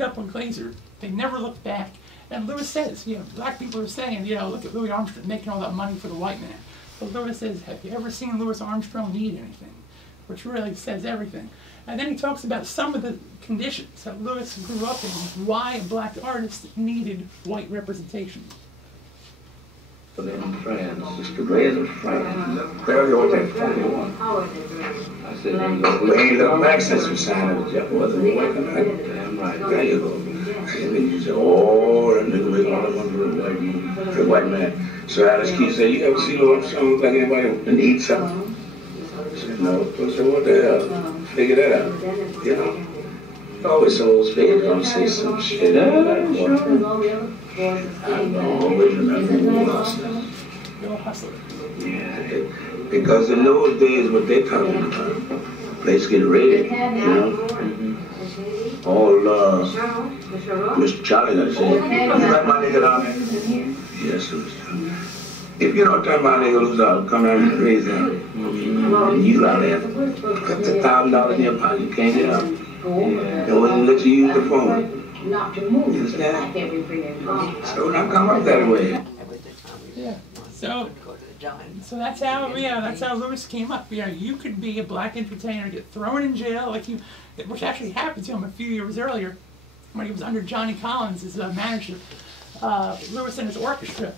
ended up with Glazer. They never looked back. And Lewis says, you know, black people are saying, you know, look at Louis Armstrong making all that money for the white man. But Lewis says, have you ever seen Louis Armstrong need anything? Which really says everything. And then he talks about some of the conditions that Lewis grew up in, why a black artist needed white representation. For them friends, Mr. Glazer's friends. They're your that funny one. I said, we ain't looked back since we signed with Jeff. Wasn't working right. Damn right. There you go. And then you say, oh, that nigga make all the money for the white man. So Alice Keys said, you ever see Louis Armstrong like anybody need something? I said, no. I said, what the hell? Figure that out. You know? Always those fans gonna say some shit. I always remember Bill Hustler. Yeah, because in those days, what they talking about, the place get raided, you know? All, Mr. Charlie got to say, you got my nigga down there? Yes, Louis. If you don't turn my nigga loose out, come down and raise him. And you out there, got the $1,000 in your pocket, you can't get out. They wouldn't let you use the phone. You understand? So now come up that way. Yeah. So that's how, yeah, that's how Lewis came up. You know, you could be a black entertainer, get thrown in jail, like you, which actually happened to him a few years earlier when he was under Johnny Collins as a manager. Lewis and his orchestra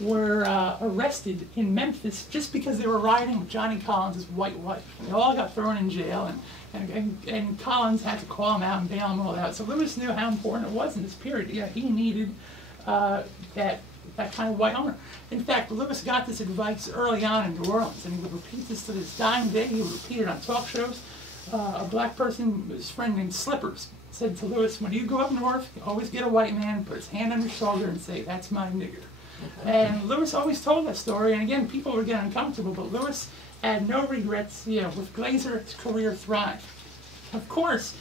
were arrested in Memphis just because they were riding with Johnny Collins' white wife. They all got thrown in jail, and Collins had to call him out and bail them all out. So Lewis knew how important it was in this period. Yeah, he needed that kind of white owner. In fact, Lewis got this advice early on in New Orleans, and he would repeat this to this dying day. He would repeat it on talk shows. A black person, his friend named Slippers, said to Lewis, when you go up north, always get a white man, put his hand on your shoulder and say, that's my nigger. And Lewis always told that story, and again, people would get uncomfortable, but Lewis had no regrets. You know, with Glazer, his career thrived. Of course,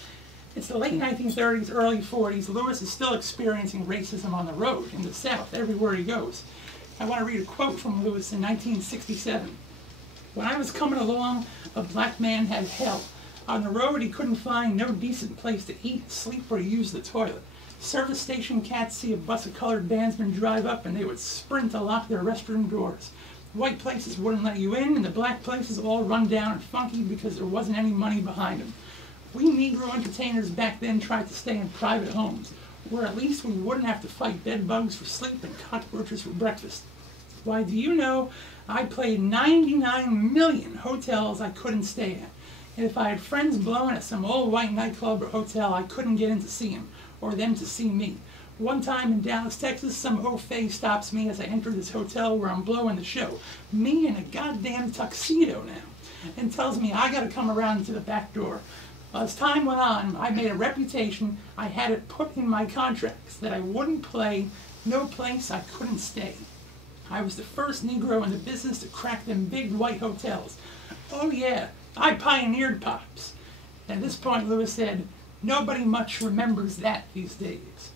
it's the late 1930s, early 40s. Lewis is still experiencing racism on the road in the South, everywhere he goes. I want to read a quote from Lewis in 1967. When I was coming along, a black man had hell. On the road, he couldn't find no decent place to eat, sleep, or use the toilet. Service station cats see a bus of colored bandsmen drive up and they would sprint to lock their restroom doors. White places wouldn't let you in, and the black places all run down and funky because there wasn't any money behind them. We Negro entertainers back then tried to stay in private homes, where at least we wouldn't have to fight bed bugs for sleep and cockroaches for breakfast. Why, do you know, I played 99 million hotels I couldn't stay at. And if I had friends blowing at some old white nightclub or hotel, I couldn't get in to see them, or them to see me. One time in Dallas, Texas, some old face stops me as I enter this hotel where I'm blowing the show, me in a goddamn tuxedo now, and tells me I gotta come around to the back door. Well, as time went on, I made a reputation. I had it put in my contracts that I wouldn't play no place I couldn't stay. I was the first Negro in the business to crack them big white hotels. Oh yeah, I pioneered Pops. At this point, Lewis said, nobody much remembers that these days.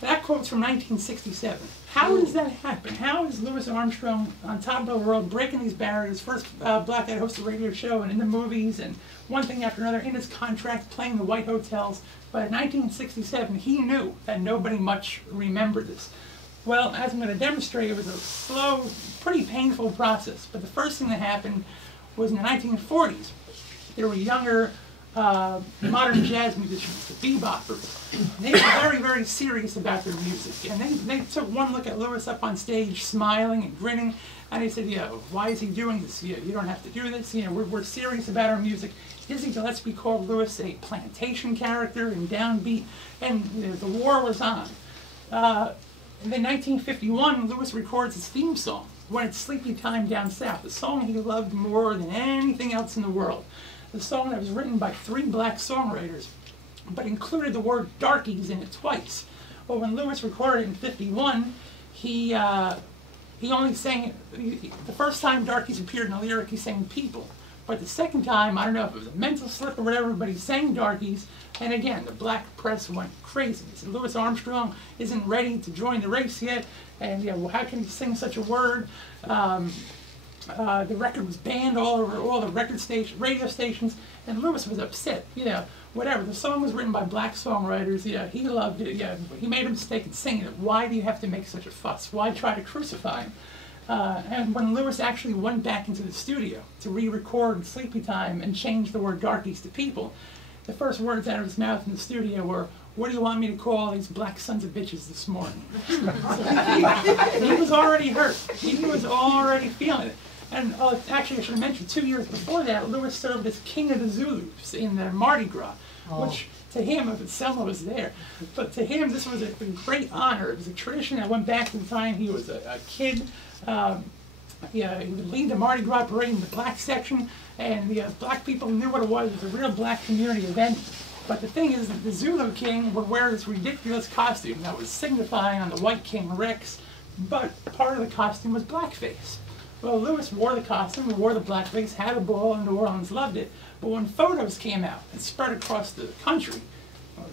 That quote's from 1967. How does that happen? How is Louis Armstrong on top of the world, breaking these barriers, first black guy to host a radio show and in the movies and one thing after another, in his contract, playing the white hotels. But in 1967, he knew that nobody much remembered this. Well, as I'm going to demonstrate, it was a slow, pretty painful process. But the first thing that happened was in the 1940s. There were younger modern jazz musicians, the beboppers. They were very, very serious about their music. And they took one look at Lewis up on stage, smiling and grinning, and they said, you know, why is he doing this? You don't have to do this. You know, we're serious about our music. Izzy Gillespie called Lewis a plantation character and downbeat, and you know, the war was on. And then 1951, Lewis records his theme song, When It's Sleepy Time Down South, a song he loved more than anything else in the world. The song that was written by 3 black songwriters, but included the word darkies in it twice. Well, when Lewis recorded it in 51, he only sang, the first time darkies appeared in the lyric, he sang people. But the second time, I don't know if it was a mental slip or whatever, but he sang darkies, and again, the black press went crazy. They said, Louis Armstrong isn't ready to join the race yet, and you know, how can he sing such a word? The record was banned all over all the radio stations, and Lewis was upset. You know, whatever. The song was written by black songwriters. Yeah, he loved it. Yeah, he made a mistake in singing it. Why do you have to make such a fuss? Why try to crucify him? And when Lewis actually went back into the studio to re-record Sleepy Time and change the word darkies to people, the first words out of his mouth in the studio were, "What do you want me to call these black sons of bitches this morning?" So he was already hurt. He was already feeling it. And actually, I should have mentioned, 2 years before that, Lewis served as King of the Zulus in the Mardi Gras, which to him, if Selma was there, but to him, this was a great honor. It was a tradition that went back to the time he was a kid. He would lead the Mardi Gras parade in the black section, and the black people knew what it was. It was a real black community event. But the thing is that the Zulu king would wear this ridiculous costume that was signifying on the white king Rex, but part of the costume was blackface. Well, Lewis wore the costume, wore the blackface, had a ball, and New Orleans loved it. But when photos came out and spread across the country,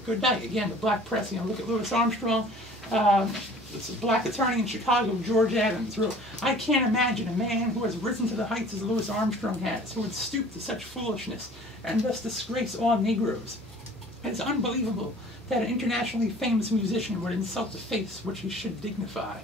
good night, again, the black press, look at Louis Armstrong, this black attorney in Chicago, George Adams, wrote, "I can't imagine a man who has risen to the heights as Louis Armstrong has, who would stoop to such foolishness and thus disgrace all Negroes. It's unbelievable that an internationally famous musician would insult the face which he should dignify."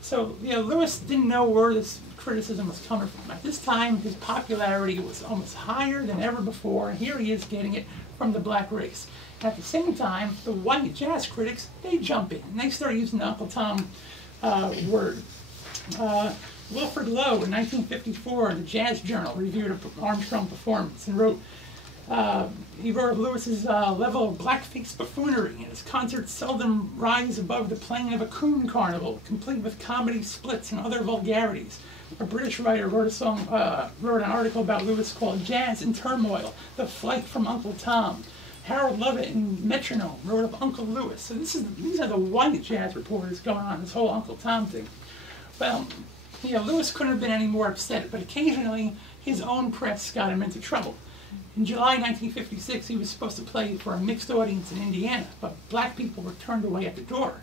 So, Lewis didn't know where this criticism was coming from. At this time, his popularity was almost higher than ever before, and here he is getting it from the black race. At the same time, the white jazz critics, they jump in, and they start using the Uncle Tom word. Wilfred Lowe, in 1954, the Jazz Journal, reviewed an Armstrong performance and wrote, he wrote of Lewis's level of blackface buffoonery, and his concerts seldom rise above the plane of a coon carnival, complete with comedy splits and other vulgarities. A British writer wrote an article about Lewis called "Jazz in Turmoil: The Flight from Uncle Tom." Harold Lovett in Metronome wrote of Uncle Lewis. So these are the white jazz reporters going on this whole Uncle Tom thing. Well, Lewis couldn't have been any more upset, but occasionally his own press got him into trouble. In July 1956, he was supposed to play for a mixed audience in Indiana, but black people were turned away at the door.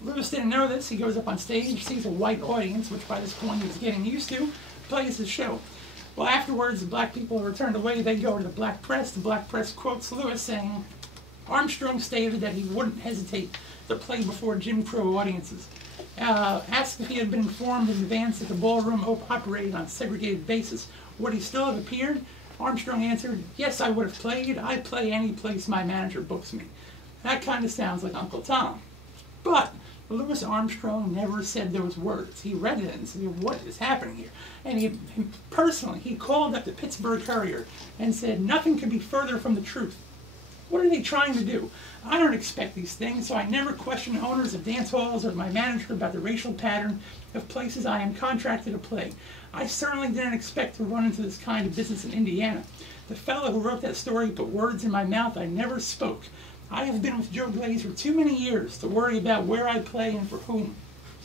Lewis didn't know this. He goes up on stage, sees a white audience, which by this point he was getting used to, plays his show. Well, afterwards, the black people are turned away. They go to the black press. The black press quotes Lewis saying, "Armstrong stated that he wouldn't hesitate to play before Jim Crow audiences. Asked if he had been informed in advance that the ballroom operated on a segregated basis, would he still have appeared? Armstrong answered, 'Yes, I would have played. I play any place my manager books me.'" That kind of sounds like Uncle Tom. But Louis Armstrong never said those words. He read it and said, "What is happening here?" And he personally called up the Pittsburgh Courier and said, "Nothing could be further from the truth. What are they trying to do? I don't expect these things, so I never question owners of dance halls or my manager about the racial pattern of places I am contracted to play. I certainly didn't expect to run into this kind of business in Indiana. The fellow who wrote that story put words in my mouth I never spoke. I have been with Joe Glaze for too many years to worry about where I play and for whom.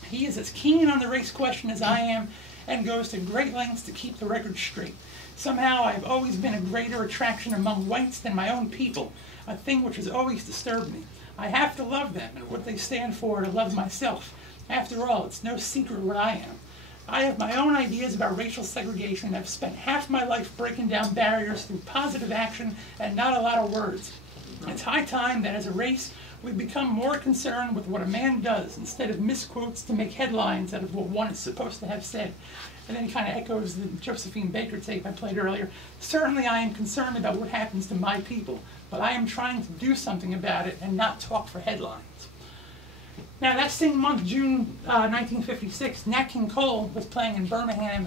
He is as keen on the race question as I am and goes to great lengths to keep the record straight. Somehow I have always been a greater attraction among whites than my own people, a thing which has always disturbed me. I have to love them and what they stand for to love myself. After all, it's no secret what I am. I have my own ideas about racial segregation and have spent half my life breaking down barriers through positive action and not a lot of words. It's high time that as a race, we become more concerned with what a man does instead of misquotes to make headlines out of what one is supposed to have said." And then he kind of echoes the Josephine Baker tape I played earlier. "Certainly I am concerned about what happens to my people, but I am trying to do something about it and not talk for headlines." Now that same month, June 1956, Nat King Cole was playing in Birmingham,